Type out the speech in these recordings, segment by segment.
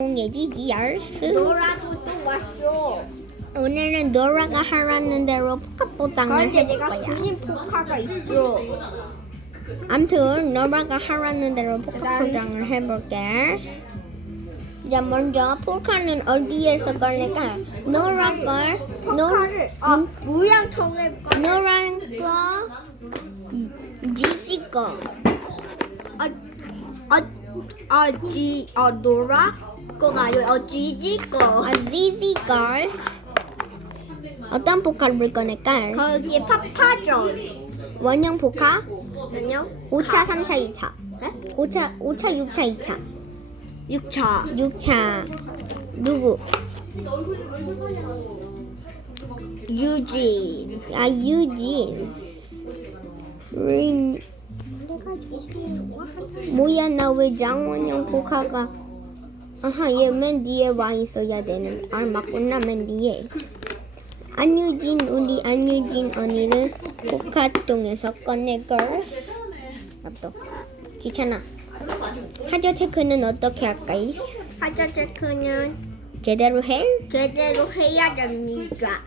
공예지지 알스 노라도 또 왔어. 오늘은 노라가 하라는 대로 포카포장을 그런데 해볼 내가 거야 군인 포카가 있어. 암튼 노라가 하라는 대로 포카포장을 해볼게 자 먼저 포카는 어디에서 꺼낼까 노라가 포카를 어, 모양 정해볼까? 노란 거 지지 거 아, 아, 아, 지, 아, 노라? 거가 아니고, 어, 지지 거. 아, zizi girls 어떤 포카를 볼 거니까 거기에 파파존스. 원형 포카 안녕? 5차 3차 2차 네? 5차 5차 6차 2차 6차. 6차 누구 유진. 아 유진 린 뭐야 나 왜 장원영 포카가 아하 얘맨 뒤에 와 있어야 되는 아 맞구나 맨 뒤에 안유진 우리 안유진 언니를 포카통에서 꺼내 girls 또 귀찮아 하자 체크는 어떻게 할까요? 하자 체크는 제대로 해? 제대로 해야 됩니다.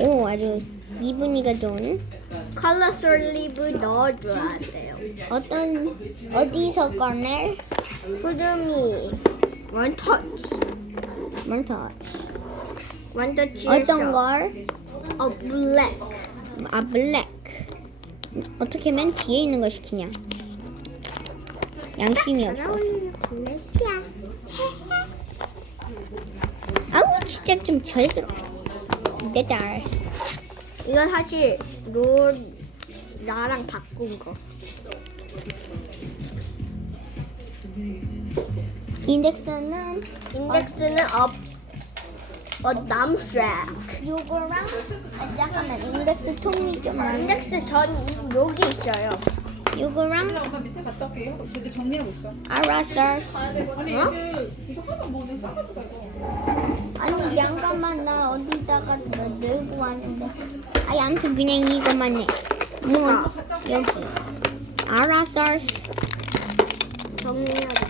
오 아주 기분이가 좋은 컬러 슬리브 넣어줘야 돼요. 어떤 어디서 꺼낼? 구름이 원 터치. 먼터치 원 터치. 어떤 걸? 어, 블랙. 아 블랙 어떻게 맨 뒤에 있는 걸 시키냐 양심이 없어서 블랙이야. 아우 진짜 좀 절들어 내가 알았어 이건 사실 롤 나랑 바꾼 거. 인덱스는 인덱스는 업, 어, 남색. 요거랑 아, 잠깐만 인덱스 통이 좀 많네 인덱스 전 이- 여기 있어요. 요거랑 엄마 밑에 갔다 올게. 이거 저기 정리하고 있어. 알았어 아니 어? 이거 뭐는 싸가지고 이거. 아니 잠깐만 나 어디다가 나 들고 왔는데 아니 아무튼 그냥 이것만 해 뭐 여기 알았어 정리해야 돼.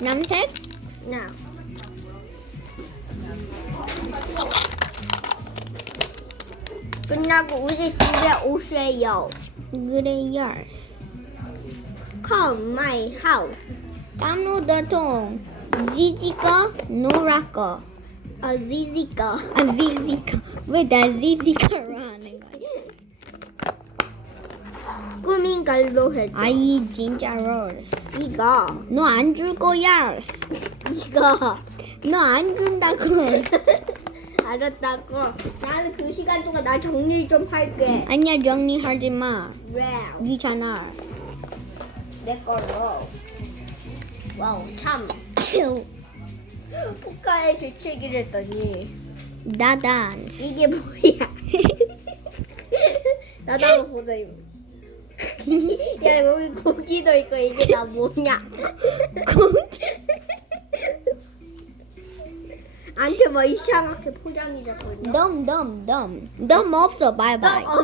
남색 나. 끝나고 우리 집에 오세요. 그래요 Come my house. 다운로드통 지지거 노라거 아, 지지가. 아 지지거 왜나 지지거로 하는 거야 꾸민 걸로 해줘. 아이 진짜로 이거. 너 안 줄 거야 이거. 너 안 준다고 알았다고. 나는 그 시간 동안 나 정리 좀 할게. 아니야 정리하지 마 왜? 귀찮아 내 걸로. 와우, 참. 포카의 재채기랬더니 나단스 이게 뭐야? 나도 한번 보자 이거. 야 여기 고기도 있고 이게 다 뭐냐? 안테 뭐 이상하게 포장이 잡고 있네. 덤덤덤덤 없어 바이바이 어,